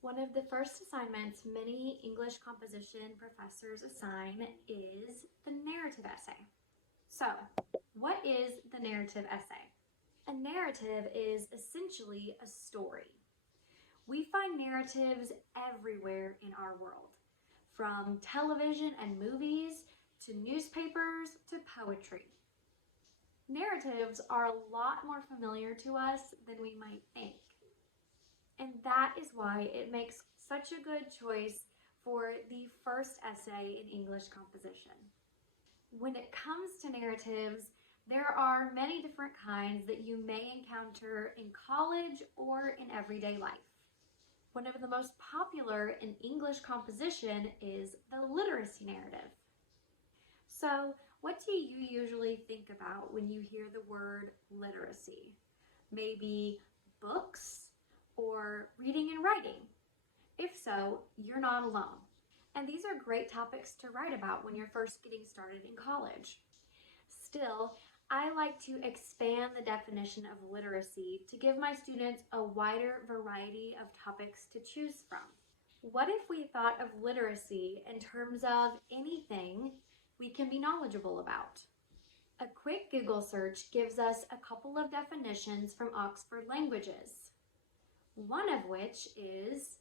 One of the first assignments many English composition professors assign is the narrative essay. So, what is the narrative essay? A narrative is essentially a story. We find narratives everywhere in our world, from television and movies to newspapers to poetry. Narratives are a lot more familiar to us than we might think. And that is why it makes such a good choice for the first essay in English composition. When it comes to narratives, there are many different kinds that you may encounter in college or in everyday life. One of the most popular in English composition is the literacy narrative. So, what do you usually think about when you hear the word literacy? Maybe books or reading and writing? If so, you're not alone. And these are great topics to write about when you're first getting started in college. Still, I like to expand the definition of literacy to give my students a wider variety of topics to choose from. What if we thought of literacy in terms of anything we can be knowledgeable about? A quick Google search gives us a couple of definitions from Oxford Languages, one of which is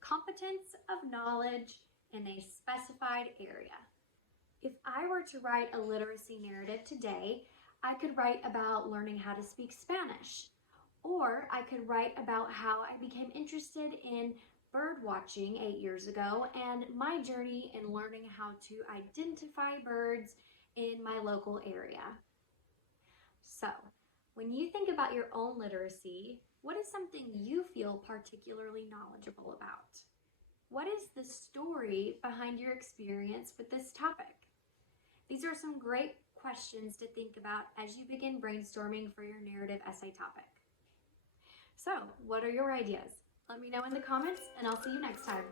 competence of knowledge in a specified area. If I were to write a literacy narrative today, I could write about learning how to speak Spanish, or I could write about how I became interested in bird watching 8 years ago and my journey in learning how to identify birds in my local area. So, when you think about your own literacy, what is something you feel particularly knowledgeable about? What is the story behind your experience with this topic? These are some great questions to think about as you begin brainstorming for your narrative essay topic. So, what are your ideas? Let me know in the comments, and I'll see you next time.